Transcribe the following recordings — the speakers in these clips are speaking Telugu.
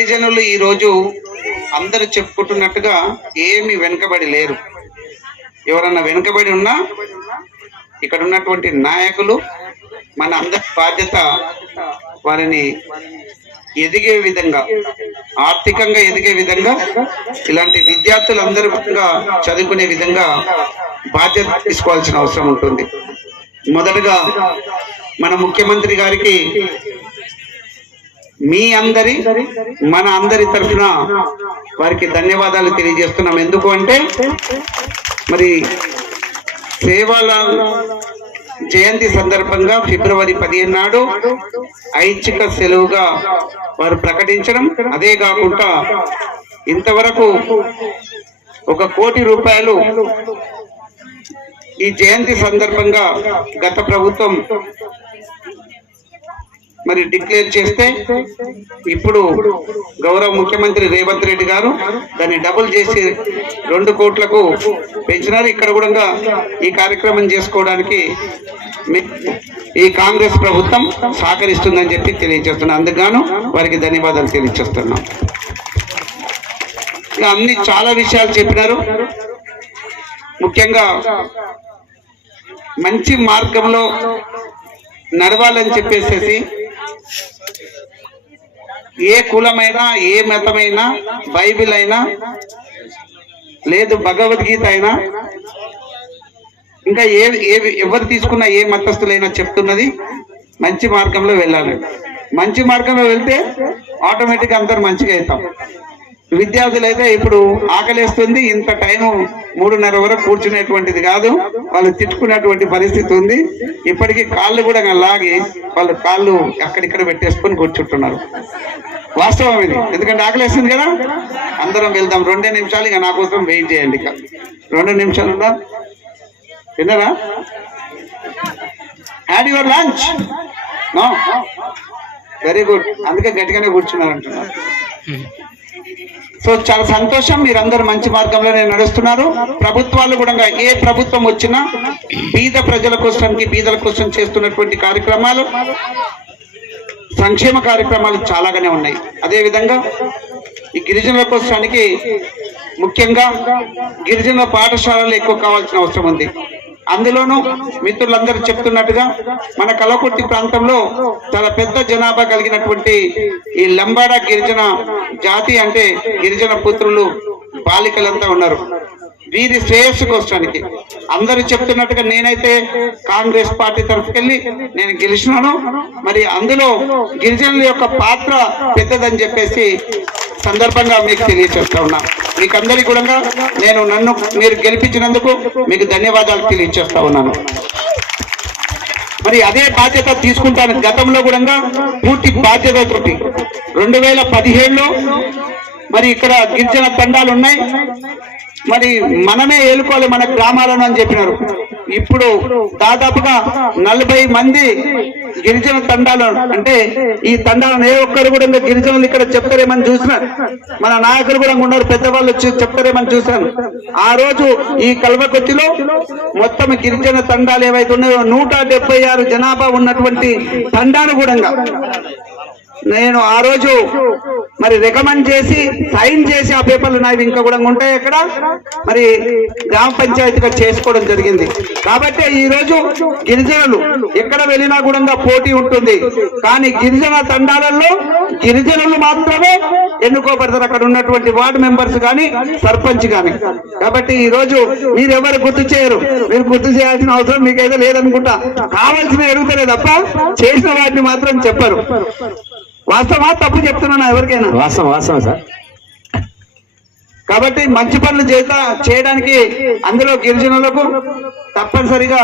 గిరిజనులు ఈరోజు అందరూ చెప్పుకుంటున్నట్టుగా ఏమి వెనుకబడి లేరు. ఎవరన్నా వెనుకబడి ఉన్నా ఇక్కడ ఉన్నటువంటి నాయకులు మన అందరి బాధ్యత వారిని ఎదిగే విధంగా, ఆర్థికంగా ఎదిగే విధంగా, ఇలాంటి విద్యార్థులందరూ చదువుకునే విధంగా బాధ్యత తీసుకోవాల్సిన అవసరం ఉంటుంది. మొదటగా మన ముఖ్యమంత్రి గారికి మీ అందరి మన అందరి తరఫున వారికి ధన్యవాదాలు తెలియజేస్తున్నాం. ఎందుకు అంటే మరి సేవాలాల్ జయంతి సందర్భంగా ఫిబ్రవరి 15 నాడు ఐచ్ఛిక సెలవుగా వారు ప్రకటించడం, అదే కాకుండా ఇంతవరకు 1 కోటి రూపాయలు ఈ జయంతి సందర్భంగా గత ప్రభుత్వం మరి డిక్లేర్ చేస్తే ఇప్పుడు గౌరవ ముఖ్యమంత్రి రేవంత్ రెడ్డి గారు దాన్ని డబుల్ చేసి 2 కోట్లకు పెంచినారు. ఇక్కడ కూడా ఈ కార్యక్రమం చేసుకోవడానికి ఈ కాంగ్రెస్ ప్రభుత్వం సహకరిస్తుందని చెప్పి తెలియజేస్తున్నాం. అందుకు వారికి ధన్యవాదాలు తెలియజేస్తున్నాం. అన్ని చాలా విషయాలు చెప్పినారు. ముఖ్యంగా మంచి మార్గంలో నడవాలని చెప్పేసి ఏ కులమైనా, ఏ మతమైనా, బైబిల్ అయినా, లేదు భగవద్గీత అయినా, ఇంకా ఎవరు తీసుకున్న ఏ మతస్థులైనా చెప్తున్నది మంచి మార్గంలో వెళ్ళాలి. మంచి మార్గంలో వెళ్తే ఆటోమేటిక్గా అందరు మంచిగా అవుతాం. విద్యార్థులు అయితే ఇప్పుడు ఆకలేస్తుంది, ఇంత టైం 3:30 వరకు కూర్చునేటువంటిది కాదు, వాళ్ళు తిట్టుకునేటువంటి పరిస్థితి ఉంది. ఇప్పటికీ కాళ్ళు కూడా లాగి వాళ్ళు కాళ్ళు అక్కడిక్కడ పెట్టేసుకొని కూర్చుంటున్నారు. వాస్తవం ఇది, ఎందుకంటే ఆకలేస్తుంది కదా. అందరం వెళ్దాం. 2 నిమిషాలు ఇక నా కోసం వెయిట్ చేయండి. ఇక 2 నిమిషాలు ఉందా? తిన్నారా? Had your lunch? No, very good. అందుకే గట్టిగానే కూర్చున్నారు అంటున్నారు. సో చాలా సంతోషం, మీరందరూ మంచి మార్గంలోనే నడుస్తున్నారు. ప్రభుత్వాలు కూడా ఏ ప్రభుత్వం వచ్చినా బీద ప్రజల కోసానికి, బీదల కోసం చేస్తున్నటువంటి కార్యక్రమాలు, సంక్షేమ కార్యక్రమాలు చాలాగానే ఉన్నాయి. అదేవిధంగా ఈ గిరిజనుల కోసానికి ముఖ్యంగా గిరిజనుల పాఠశాలలు ఎక్కువ కావాల్సిన అవసరం ఉంది. అందులోనూ మిత్రులందరూ చెప్తున్నట్టుగా మన కలకుర్తి ప్రాంతంలో చాలా పెద్ద జనాభా కలిగినటువంటి ఈ లంబాడా గిరిజన జాతి అంటే గిరిజన పుత్రులు, బాలికలంతా ఉన్నారు. వీరి శ్రేయస్సు కోసానికి అందరూ చెప్తున్నట్టుగా నేనైతే కాంగ్రెస్ పార్టీ తరఫుకెళ్ళి నేను గెలిచినాను. మరి అందులో గిరిజనుల యొక్క పాత్ర పెద్దదని చెప్పేసి సందర్భంగా మీకు తెలియజేస్తా ఉన్నా. మీకందరికీ కూడా నన్ను మీరు గెలిపించినందుకు మీకు ధన్యవాదాలు తెలియజేస్తా ఉన్నాను. మరి అదే బాధ్యత తీసుకుంటాను. గతంలో కూడా పూర్తి బాధ్యతతోటి 2017లో మరి ఇక్కడ గిరిజన తండాలు ఉన్నాయి, మరి మనమే ఏలుకోవాలి మన గ్రామాలను అని చెప్పినారు. ఇప్పుడు దాదాపుగా 40 మంది గిరిజన తండాలు, అంటే ఈ తండాలను ఏ ఒక్కరు కూడా గిరిజనులు ఇక్కడ చెప్తారేమని చూసిన మన నాయకులు కూడా ఉన్నారు, పెద్దవాళ్ళు చెప్తారేమని చూశాను. ఆ రోజు ఈ కల్వకుర్తిలో మొత్తం గిరిజన తండాలు ఏవైతే ఉన్నాయో 176 జనాభా ఉన్నటువంటి తండాను కూడా నేను ఆ రోజు మరి రికమెండ్ చేసి సైన్ చేసి ఆ పేపర్లు నావి ఇంకా కూడా ఉంటాయి అక్కడ, మరి గ్రామ పంచాయతీగా చేసుకోవడం జరిగింది. కాబట్టి ఈ రోజు గిరిజనులు ఎక్కడ వెళ్ళినా కూడా పోటీ ఉంటుంది, కానీ గిరిజన తండాలలో గిరిజనులు మాత్రమే ఎన్నుకోబడతారు, అక్కడ ఉన్నటువంటి వార్డు మెంబర్స్ కానీ సర్పంచ్ కానీ. కాబట్టి ఈ రోజు మీరెవరు గుర్తు చేయరు, మీరు గుర్తు చేయాల్సిన అవసరం మీకైతే లేదనుకుంటా. కావాల్సిన ఎరుగుతారే తప్ప చేసిన వాటిని మాత్రం చెప్పరు. వాస్తవా తప్పు చెప్తున్నాను ఎవరికైనా? వాస్తవం సార్. కాబట్టి మంచి పనులు చేయడానికి అందులో గిరిజనులకు తప్పనిసరిగా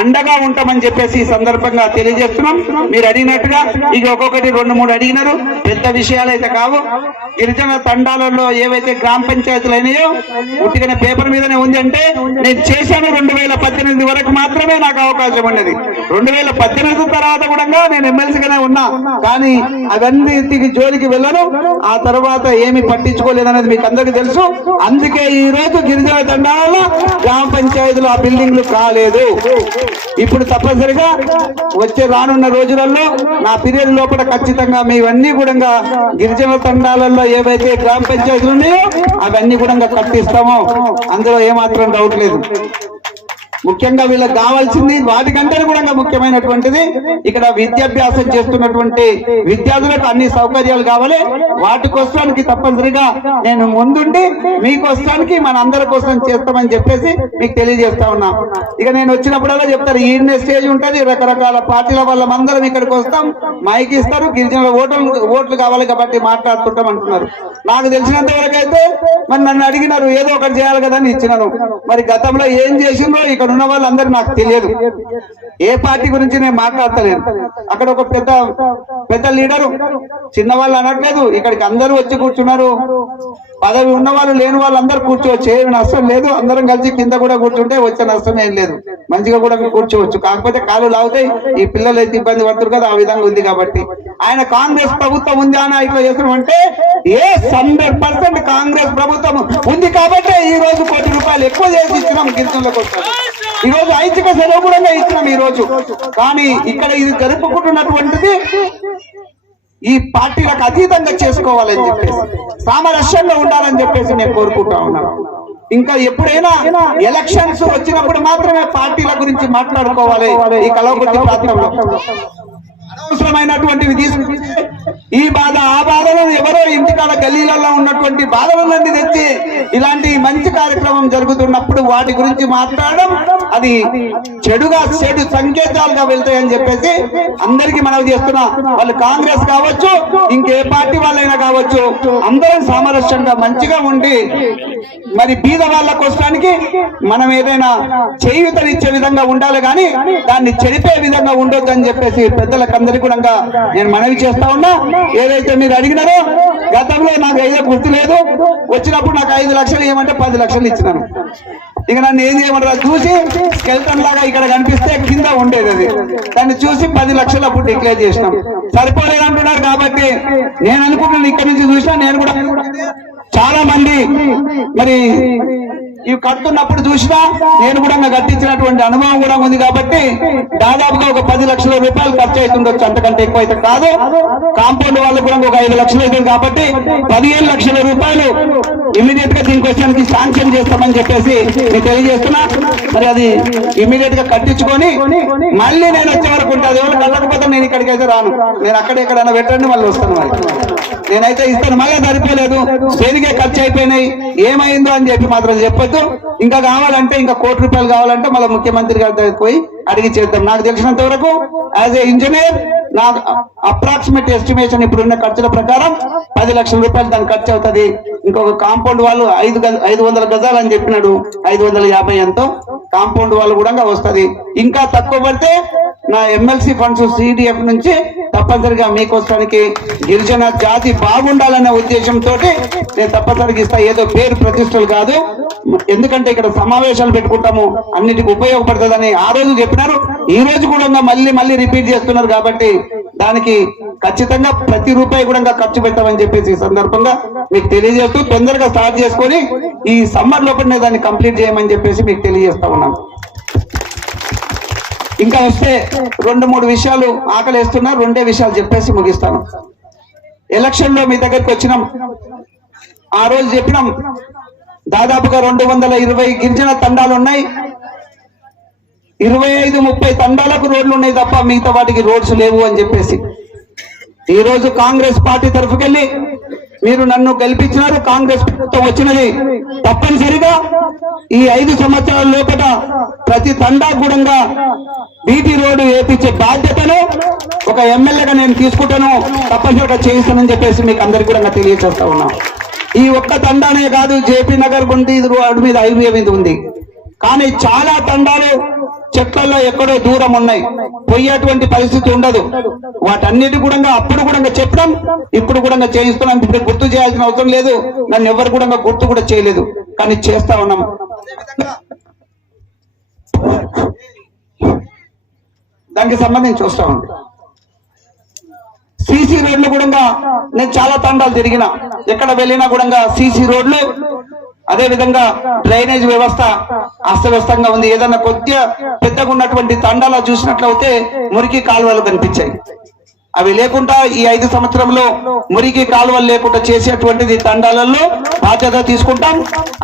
అండగా ఉంటామని చెప్పేసి ఈ సందర్భంగా తెలియజేస్తున్నాం. మీరు అడిగినట్టుగా ఇక ఒక్కొక్కటి 2-3 అడిగినారు, పెద్ద విషయాలు అయితే కావు. గిరిజన తండాలలో ఏవైతే గ్రామ పంచాయతీలు అయినాయో ఉట్టిగానే పేపర్ మీదనే ఉంది. అంటే నేను చేశాను 2018 వరకు మాత్రమే నాకు అవకాశం ఉన్నది. 2018 తర్వాత కూడా నేను ఎమ్మెల్సీగానే ఉన్నా, కానీ అవన్నీ జోలికి వెళ్ళను. ఆ తర్వాత ఏమి పట్టించుకోలేదనేది మీకు అందరికీ తెలుసు. అందుకే ఈ రోజు గిరిజన తండాలలో గ్రామ పంచాయతీలు ఆ బిల్డింగ్లు కాలేదు. ఇప్పుడు తప్పనిసరిగా వచ్చే రానున్న రోజులలో నా పీరియడ్ లోపల ఖచ్చితంగా మీవన్నీ కూడా గిరిజన తండాలలో ఏవైతే గ్రామ పంచాయతీలు ఉన్నాయో అవన్నీ కూడా కట్టిస్తామో అందులో ఏమాత్రం డౌట్ లేదు. ముఖ్యంగా వీళ్ళకి కావాల్సింది వాటికంటే కూడా ముఖ్యమైనటువంటిది ఇక్కడ విద్యాభ్యాసం చేస్తున్నటువంటి విద్యార్థులకు అన్ని సౌకర్యాలు కావాలి. వాటి కోసానికి తప్పనిసరిగా నేను ముందుండి మీకోసానికి మన అందరి కోసం చేస్తామని చెప్పేసి మీకు తెలియజేస్తా ఉన్నా. ఇక నేను వచ్చినప్పుడల్లా చెప్తారు ఈయన స్టేజ్ ఉంటది, రకరకాల పార్టీల వల్ల అందరం ఇక్కడికి వస్తాం, మైక్ ఇస్తారు, గిరిజనుల ఓట్లు కావాలి కాబట్టి మాట్లాడుతుంటాం అంటున్నారు. నాకు తెలిసినంత వరకు అయితే మరి నన్ను అడిగినారు ఏదో ఒకటి చేయాలి కదా అని ఇచ్చినాను. మరి గతంలో ఏం చేసిందో ఇక్కడ ఉన్న వాళ్ళందరూ నాకు తెలియదు. ఏ పార్టీ గురించి నేను మాట్లాడతలేను. అక్కడ ఒక పెద్ద లీడరు, చిన్న వాళ్ళు అనట్లేదు, ఇక్కడికి అందరూ వచ్చి కూర్చున్నారు. పదవి ఉన్న వాళ్ళు లేని వాళ్ళు అందరూ కూర్చోవచ్చు, ఏమి నష్టం లేదు. అందరం కలిసి కింద కూడా కూర్చుంటే వచ్చే నష్టం ఏం లేదు, మంచిగా కూడా కూర్చోవచ్చు. కాకపోతే కాళ్ళు లాగుతాయి, ఈ పిల్లలు అయితే ఇబ్బంది పడుతున్నారు కదా, ఆ విధంగా ఉంది. కాబట్టి ఆయన కాంగ్రెస్ ప్రభుత్వం ఉంది అని ఇట్లా చేస్తున్నాం అంటే 100% కాంగ్రెస్ ప్రభుత్వం ఉంది కాబట్టి ఈ రోజు ₹1,00,00,000 ఎక్కువ చేసి ఇచ్చినాం గిరిజనులకు. ఈ రోజు ఐచ్ఛిక సెలవు కూడా ఇచ్చినాం ఈ రోజు. కానీ ఇక్కడ ఇది జరుపుకుంటున్నటువంటిది ఈ పార్టీలకు అతీతంగా చేసుకోవాలని చెప్పేసి, సామరస్యంగా ఉండాలని చెప్పేసి నేను కోరుకుంటా ఉన్నాను. ఇంకా ఎప్పుడైనా ఎలక్షన్స్ వచ్చినప్పుడు మాత్రమే పార్టీల గురించి మాట్లాడుకోవాలి. ఈ కలవకుర్తి ప్రాంతంలో అనవసరమైనటువంటివి తీసుకుంటే ఈ బాధ ఆ బాధలను ఎవరో ఇంటికాడ గల్లీలలో ఉన్నటువంటి బాధలన్నీ తెచ్చి ఇలాంటి మంచి కార్యక్రమం జరుగుతున్నప్పుడు వాటి గురించి మాట్లాడడం అది చెడు సంకేతాలుగా వెళ్తాయని చెప్పేసి అందరికీ మనవి చేస్తున్నా. వాళ్ళు కాంగ్రెస్ కావచ్చు, ఇంకే పార్టీ వాళ్ళైనా కావచ్చు, అందరం సామరస్యంగా మంచిగా ఉండి మరి బీద వాళ్ళ కోసానికి మనం ఏదైనా చేయూతనిచ్చే విధంగా ఉండాలి, కానీ దాన్ని చెడిపే విధంగా ఉండొద్దు అని చెప్పేసి పెద్దలకు అందరికీ కూడా నేను మనవి చేస్తా ఉన్నా. ఏదైతే మీరు అడిగినారో గతంలో నాకు ఏదో గుర్తు లేదు, వచ్చినప్పుడు నాకు 5 లక్షలు ఏమంటే 10 లక్షలు ఇచ్చినాను. ఇక నన్ను ఏం చేయమంటారు చూసి స్కెల్టన్ లాగా ఇక్కడ కనిపిస్తే కింద ఉండేది, అది దాన్ని చూసి 10 లక్షలు అప్పుడు డిక్లేర్ చేసినాం. సరిపోలేదు అంటున్నారు కాబట్టి నేను అనుకుంటున్నాను ఇక్కడ నుంచి చూసినా నేను కూడా చాలా మంది మరి ఇవి కడుతున్నప్పుడు చూసినా నేను కూడా కట్టించినటువంటి అనుభవం కూడా ఉంది. కాబట్టి దాదాపుగా ఒక 10 లక్షల రూపాయలు ఖర్చు అవుతుండొచ్చు, అంతకంటే ఎక్కువ అయితే కాదు. కాంపౌండ్ వాళ్ళు కూడా ఒక 5 లక్షలు అవుతుంది కాబట్టి 15 లక్షల రూపాయలు ఇమీడియట్ గా దీని క్వశ్చన్కి శాంక్షన్ చేస్తామని చెప్పేసి నేను తెలియజేస్తున్నా. మరి అది ఇమీడియట్ గా కట్టించుకొని మళ్ళీ నేను వచ్చే వరకు ఉంటుంది. ఎవరు కట్టకపోతే నేను ఇక్కడికి అయితే రాను, నేను ఎక్కడైనా పెట్టండి మళ్ళీ వస్తాను. మరి నేనైతే ఇస్తాను. మళ్ళీ సరిపోలేదు, దేనికే ఖర్చు అయిపోయినాయి, ఏమైందో అని చెప్పి మాత్రం చెప్పొద్దు. ఇంకా కావాలంటే ఇంకా ₹1,00,00,000 కావాలంటే మళ్ళీ ముఖ్యమంత్రి గారి దగ్గరికి పోయి అడిగి చేద్దాం. నాకు తెలిసినంత వరకు యాజ్ ఏ ఇంజనీర్ నా అప్రాక్సిమేట్ ఎస్టిమేషన్ ఇప్పుడున్న ఖర్చుల ప్రకారం 10 లక్షల రూపాయలు దానికి ఖర్చు అవుతుంది. ఇంకొక కాంపౌండ్ వాళ్ళు 500 గజాలు అని చెప్పినాడు, 550 ఎంతో కాంపౌండ్ వాళ్ళు కూడా వస్తుంది. ఇంకా తక్కువ పడితే నా ఎమ్మెల్సీ ఫండ్స్ CDF నుంచి తప్పనిసరిగా మీకోసానికి గిరిజన జాతి బాగుండాలనే ఉద్దేశంతో నేను తప్పనిసరిగా ఇస్తా. ఏదో పేరు ప్రతిష్టలు కాదు, ఎందుకంటే ఇక్కడ సమావేశాలు పెట్టుకుంటాము, అన్నిటికీ ఉపయోగపడుతుందని ఆ రోజు చెప్పినారు. ఈ రోజు కూడా మళ్ళీ రిపీట్ చేస్తున్నారు. కాబట్టి దానికి ఖచ్చితంగా ప్రతి రూపాయి కూడా ఖర్చు పెట్టామని చెప్పేసి ఈ సందర్భంగా మీకు తెలియజేస్తూ తొందరగా స్టార్ట్ చేసుకొని ఈ సమ్మర్ లోపలనే దాన్ని కంప్లీట్ చేయమని చెప్పేసి మీకు తెలియజేస్తా ఉన్నాను. ఇంకా వస్తే 2-3 విషయాలు ఆకలేస్తున్నా, 2 విషయాలు చెప్పేసి ముగిస్తాను. ఎలక్షన్ లో మీ దగ్గరికి వచ్చినాం, ఆ రోజు చెప్పినాం దాదాపుగా 220 గిరిజన తండాలు ఉన్నాయి, 25-30 తండాలకు రోడ్లు ఉన్నాయి తప్ప మిగతా వాటికి రోడ్స్ లేవు అని చెప్పేసి ఈ రోజు కాంగ్రెస్ పార్టీ తరఫుకెళ్ళి మీరు నన్ను గెలిపించినారు, కాంగ్రెస్ ప్రభుత్వం వచ్చినది. తప్పనిసరిగా ఈ 5 సంవత్సరాల లోపల ప్రతి తండా కూడా బీటీ రోడ్డు వేపించే బాధ్యతను ఒక ఎమ్మెల్యేగా నేను తీసుకుంటాను, తప్పనిసరిగా చేయిస్తానని చెప్పేసి మీకు అందరికీ కూడా తెలియజేస్తా ఉన్నా. ఈ ఒక్క తండానే కాదు, జేపీ నగర్ గుండి రోడ్డు మీద హైవే మీద ఉంది, కానీ చాలా తండాలు చెట్లలో ఎక్కడో దూరం ఉన్నాయి, పోయేటువంటి పరిస్థితి ఉండదు. వాటన్నిటి కూడా అప్పుడు కూడా చెప్పడం, ఇప్పుడు కూడా చేయిస్తున్నాం. ఇప్పుడు గుర్తు చేయాల్సిన అవసరం లేదు, నన్ను ఎవరు కూడా గుర్తు కూడా చేయలేదు, కానీ చేస్తా ఉన్నాం. దానికి సంబంధించి చూస్తా ఉంది సీసీ రోడ్లు కూడా నేను చాలా తండాలు తిరిగిన, ఎక్కడ వెళ్ళినా కూడా సీసీ రోడ్లు, అదే విధంగా డ్రైనేజ్ వ్యవస్థ అస్తవ్యస్తంగా ఉంది. ఏదన్నా కొద్దిగా పెద్దగా ఉన్నటువంటి తండాలో చూసినట్లయితే మురికి కాలువలు కనిపించాయి. అవి లేకుండా ఈ 5 సంవత్సరంలో మురికి కాలువలు లేకుండా చేసేటువంటిది తండాలలో బాధ్యత తీసుకుంటాం.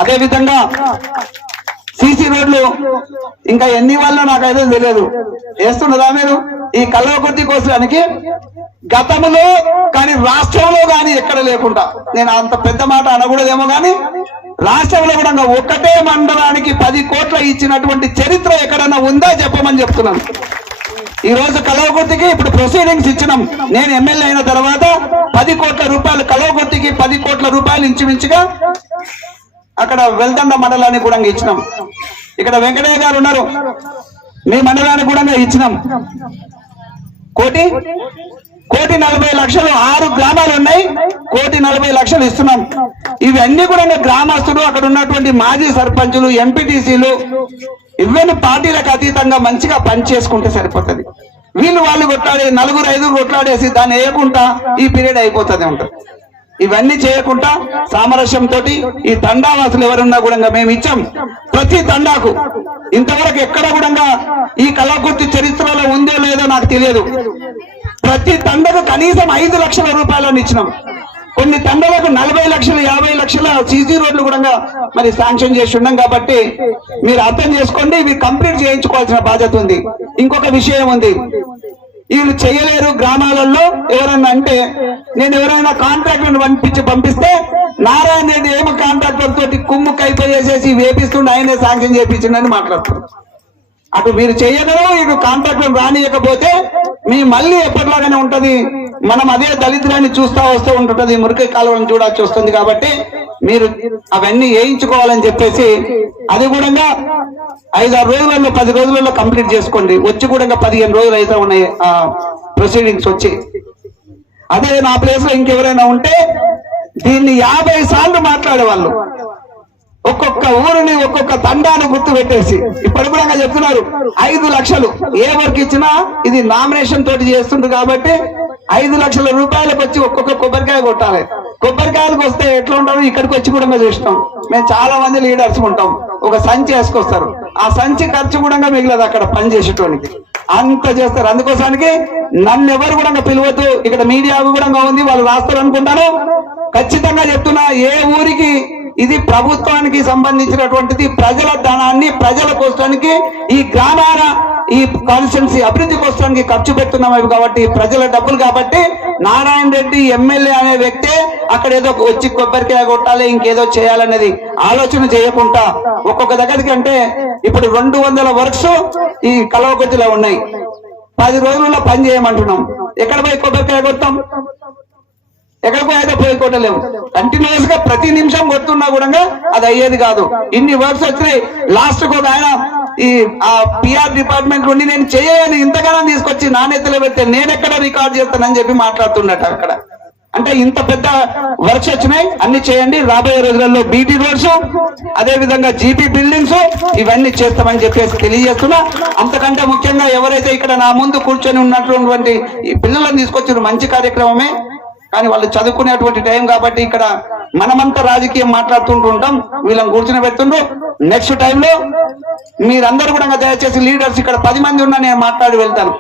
అదే విధంగా సీసీ రోడ్లు ఇంకా ఎన్ని వల్ల నాకైతే తెలియదు, వేస్తున్నదా మీరు ఈ కల్వకుర్తి కోసానికి గతంలో కానీ రాష్ట్రంలో కానీ ఎక్కడ లేకుండా, నేను అంత పెద్ద మాట అనకూడదేమో కానీ రాష్ట్రంలో కూడా ఒక్కటే మండలానికి 10 కోట్ల ఇచ్చినటువంటి చరిత్ర ఎక్కడన్నా ఉందా చెప్పమని చెప్తున్నాను. ఈ రోజు కల్వకుర్తికి ఇప్పుడు ప్రొసీడింగ్స్ ఇచ్చినాం. నేను ఎమ్మెల్యే అయిన తర్వాత 10 కోట్ల రూపాయలు కల్వకుర్తికి 10 కోట్ల రూపాయలు ఇంచుమించుగా అక్కడ వెల్దండ మండలానికి కూడా ఇచ్చినాం. ఇక్కడ వెంకటయ్య గారు ఉన్నారు, మీ మండలానికి కూడా ఇచ్చినాం. 1,40,00,000 6 గ్రామాలు ఉన్నాయి, 1,40,00,000 ఇస్తున్నాం. ఇవన్నీ కూడా గ్రామస్తులు, అక్కడ ఉన్నటువంటి మాజీ సర్పంచులు, ఎంపీటీసీలు, ఇవన్నీ పార్టీలకు అతీతంగా మంచిగా పని చేసుకుంటే సరిపోతుంది. వీళ్ళు వాళ్ళు కొట్లాడే 4-5 కొట్లాడేసి దాన్ని వేయకుండా ఈ పీరియడ్ అయిపోతుంది ఉంటుంది. ఇవన్నీ చేయకుండా సామరస్యంతో ఈ తండావాసులు ఎవరున్నా కూడా మేము ఇచ్చాం. ప్రతి తండాకు ఇంతవరకు ఎక్కడ కూడా ఈ కల్వకుర్తి చరిత్రలో ఉందో లేదో నాకు తెలియదు. ప్రతి తండకు కనీసం 5 లక్షల రూపాయలను ఇచ్చినాం. కొన్ని తండలకు 40 లక్షలు 50 లక్షల సీసీ రోడ్లు కూడా మరి శాంక్షన్ చేసి ఉన్నాం. కాబట్టి మీరు అర్థం చేసుకోండి, ఇవి కంప్లీట్ చేయించుకోవాల్సిన బాధ్యత ఉంది. ఇంకొక విషయం ఉంది, వీళ్ళు చేయలేరు గ్రామాలలో ఎవరన్నా అంటే, నేను ఎవరైనా కాంట్రాక్టర్ పంపిస్తే నారాయణ రెడ్డి ఏమో కాంట్రాక్టర్ తోటి కుమ్ముకు అయిపోయేసేసి వేపిస్తుండే, ఆయనే శాంక్షన్ చేయించిండని మాట్లాడుతారు. అటు మీరు చేయగలరు, ఇటు కాంట్రాక్టర్ రానియకపోతే మీ మళ్ళీ ఎప్పటిలాగానే ఉంటది. మనం అదే దళితులని చూస్తూ వస్తూ ఉంటుంటది, మురికి కాలువలను చూడాల్సి వస్తుంది. కాబట్టి మీరు అవన్నీ వేయించుకోవాలని చెప్పేసి అది కూడా 5-6 రోజులలో 10 రోజులలో కంప్లీట్ చేసుకోండి. వచ్చి కూడా 15 రోజులు అయితే ఉన్నాయి ఆ ప్రొసీడింగ్స్ వచ్చి. అదే నా ప్లేస్ లో ఇంకెవరైనా ఉంటే దీన్ని 50 సార్లు మాట్లాడేవాళ్ళు. ఒక్కొక్క ఊరిని ఒక్కొక్క తండాను గుర్తు పెట్టేసి ఇప్పుడు కూడా చెప్తున్నారు 5 లక్షలు ఏ వర్క్ ఇచ్చినా ఇది నామినేషన్ తోటి చేస్తుండ్రు కాబట్టి 5 లక్షల రూపాయలకు వచ్చి ఒక్కొక్క కొబ్బరికాయ కొట్టాలి. కొబ్బరికాయలకు వస్తే ఎట్లా ఉంటారు, ఇక్కడికి వచ్చి కూడా చూసినాం. మేము చాలా మంది లీడర్స్ ఉంటాం, ఒక సంచి వేసుకొస్తారు, ఆ సంచి ఖర్చు కూడా మిగిలదు అక్కడ పని చేసేటోనికి, అంత చేస్తారు. అందుకోసానికి నన్ను ఎవరు కూడా పిలవద్దు, ఇక్కడ మీడియా కూడా ఉంది, వాళ్ళు రాస్తారు అనుకుంటాను. ఖచ్చితంగా చెప్తున్నా, ఏ ఊరికి ఇది ప్రభుత్వానికి సంబంధించినటువంటిది, ప్రజల ధనాన్ని ప్రజల కోసానికి, ఈ గ్రామాల ఈ కాన్స్టిట్యున్సీ అభివృద్ధి కోసానికి ఖర్చు పెడుతున్నాం కాబట్టి, ప్రజల డబ్బులు కాబట్టి. నారాయణ రెడ్డి ఎమ్మెల్యే అనే వ్యక్తే అక్కడ ఏదో వచ్చి కొబ్బరికాయ కొట్టాలి, ఇంకేదో చేయాలనేది ఆలోచన చేయకుండా ఒక్కొక్క దగ్గరికి అంటే ఇప్పుడు 200 వర్క్స్ ఈ కల్వకుర్తిలో ఉన్నాయి. 10 రోజుల్లో పని చేయమంటున్నాం. ఎక్కడ పోయి కొబ్బరికాయ కొడతాం, ఎక్కడ పోయి అయితే పోయి కొట్టలేము. కంటిన్యూస్ గా ప్రతి నిమిషం కొడుతున్నా కూడా అది అయ్యేది కాదు. ఇన్ని వర్క్స్ వచ్చినాయి. లాస్ట్ ఒక ఆయన ఈ PR డిపార్ట్మెంట్ నుండి నేను చేయని ఇంతగానో తీసుకొచ్చి నాణ్యతలో పెడితే నేను ఎక్కడ రికార్డ్ చేస్తానని చెప్పి మాట్లాడుతున్నట్ట అక్కడ. అంటే ఇంత పెద్ద వర్క్స్ వచ్చినాయి, అన్ని చేయండి. రాబోయే రోజులలో BT రోడ్స్, అదే విధంగా GP బిల్డింగ్స్ ఇవన్నీ చేస్తామని చెప్పేసి తెలియజేస్తున్నా. అంతకంటే ముఖ్యంగా ఎవరైతే ఇక్కడ నా ముందు కూర్చొని ఉన్నటువంటి ఈ పిల్లలను తీసుకొచ్చిన మంచి కార్యక్రమమే, కానీ వాళ్ళు చదువుకునేటువంటి టైం కాబట్టి ఇక్కడ మనమంతా రాజకీయం మాట్లాడుతుంటుంటాం, వీళ్ళని కూర్చుని పెడుతుండ్రు. నెక్స్ట్ టైంలో మీరందరూ కూడా దయచేసి లీడర్స్ ఇక్కడ 10 మంది ఉన్నా నేను మాట్లాడి వెళ్తాను,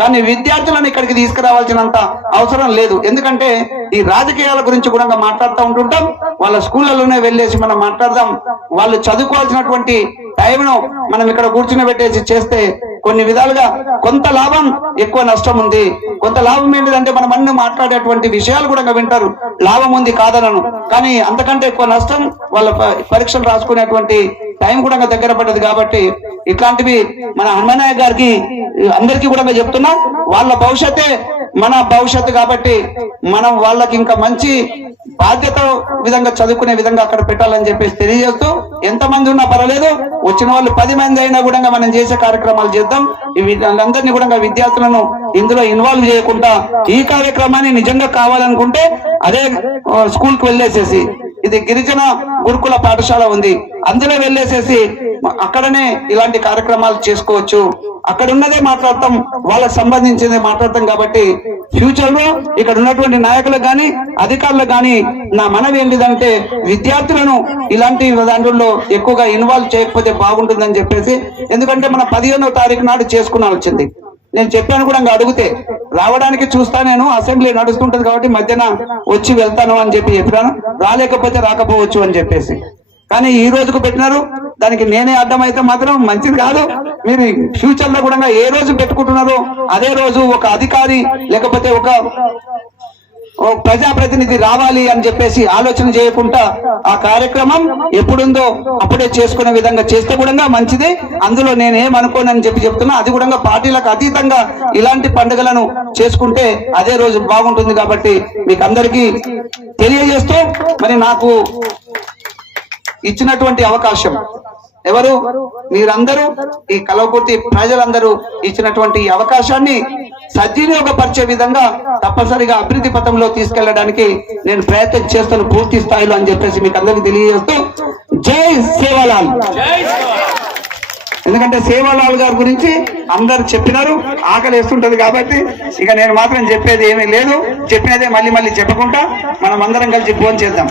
కానీ విద్యార్థులను ఇక్కడికి తీసుకురావాల్సినంత అవసరం లేదు. ఎందుకంటే ఈ రాజకీయాల గురించి కూడా మాట్లాడుతూ ఉంటుంటాం, వాళ్ళ స్కూళ్ళలోనే వెళ్ళేసి మనం మాట్లాడదాం. వాళ్ళు చదువుకోవాల్సినటువంటి టైంను మనం ఇక్కడ కూర్చుని పెట్టేసి చేస్తే కొన్ని విధాలుగా కొంత లాభం ఎక్కువ నష్టం ఉంది. కొంత లాభం ఏంటిదంటే మనం అన్ని మాట్లాడేటువంటి విషయాలు కూడా వింటారు, లాభం ఉంది కాదనను, కానీ అంతకంటే ఎక్కువ నష్టం వాళ్ళ పరీక్షలు రాసుకునేటువంటి టైం కూడా దగ్గర పడ్డది. కాబట్టి ఇట్లాంటివి మన హనుమనాయక్ గారికి అందరికీ కూడా చెప్తున్నా, వాళ్ళ భవిష్యత్తే మన భవిష్యత్తు కాబట్టి మనం వాళ్ళకి ఇంకా మంచి బాధ్యత విధంగా చదువుకునే విధంగా అక్కడ పెట్టాలని చెప్పేసి తెలియజేస్తూ, ఎంతమంది ఉన్నా పర్వాలేదు, వచ్చిన వాళ్ళు 10 మంది అయినా కూడా మనం చేసే కార్యక్రమాలు చేద్దాం. వీళ్ళందరినీ కూడా విద్యార్థులను ఇందులో ఇన్వాల్వ్ చేయకుండా ఈ కార్యక్రమాన్ని నిజంగా కావాలనుకుంటే అదే స్కూల్ కి వెళ్ళేసేసి ఇది గిరిజన గురుకుల పాఠశాల ఉంది, అందులో వెళ్ళేసేసి అక్కడనే ఇలాంటి కార్యక్రమాలు చేసుకోవచ్చు, అక్కడ ఉన్నదే మాట్లాడతాం, వాళ్ళకి సంబంధించింది మాట్లాడతాం. కాబట్టి ఫ్యూచర్ లో ఇక్కడ ఉన్నటువంటి నాయకులకు కానీ అధికారులకు కానీ నా మనవి ఏంటిదంటే విద్యార్థులను ఇలాంటి దాంట్లో ఎక్కువగా ఇన్వాల్వ్ చేయకపోతే బాగుంటుందని చెప్పేసి, ఎందుకంటే మన 15వ తారీఖు నాడు చేసుకున్నాను వచ్చింది. నేను చెప్పాను కూడా ఇంకా అడిగితే రావడానికి చూస్తా, నేను అసెంబ్లీ నడుస్తుంటది కాబట్టి మధ్యన వచ్చి వెళ్తాను అని చెప్పాను, రాలేకపోతే రాకపోవచ్చు అని చెప్పేసి. కానీ ఈ రోజుకు పెట్టినారు, దానికి నేనే అడ్డమైతే మాత్రం మంచిది కాదు. మీరు ఫ్యూచర్ లో కూడా ఏ రోజు పెట్టుకుంటున్నారో అదే రోజు ఒక అధికారి లేకపోతే ఒక ప్రజాప్రతినిధి రావాలి అని చెప్పేసి ఆలోచన చేయకుండా ఆ కార్యక్రమం ఎప్పుడుందో అప్పుడే చేసుకునే విధంగా చేస్తే కూడా మంచిది. అందులో నేనేమనుకోనని చెప్తున్నా, అది కూడా పార్టీలకు అతీతంగా ఇలాంటి పండుగలను చేసుకుంటే అదే రోజు బాగుంటుంది. కాబట్టి మీకు అందరికీ తెలియజేస్తూ మరి నాకు ఇచ్చినటువంటి అవకాశం ఎవరు మీరందరూ, ఈ కల్వకుర్తి ప్రజలందరూ ఇచ్చినటువంటి ఈ అవకాశాన్ని సద్వినియోగపరిచే విధంగా తప్పనిసరిగా అభివృద్ధి పథంలో తీసుకెళ్లడానికి నేను ప్రయత్నం చేస్తాను పూర్తి స్థాయిలో అని చెప్పేసి మీకు అందరికీ తెలియజేస్తూ జై సేవాలాల్. ఎందుకంటే సేవాలాల్ గారి గురించి అందరు చెప్పినారు, ఆకలి వేస్తుంటది కాబట్టి ఇక నేను మాత్రం చెప్పేది ఏమీ లేదు, చెప్పినదే మళ్ళీ మళ్ళీ చెప్పుకుంటా మనం అందరం కలిసి ఫోన్ చేద్దాం.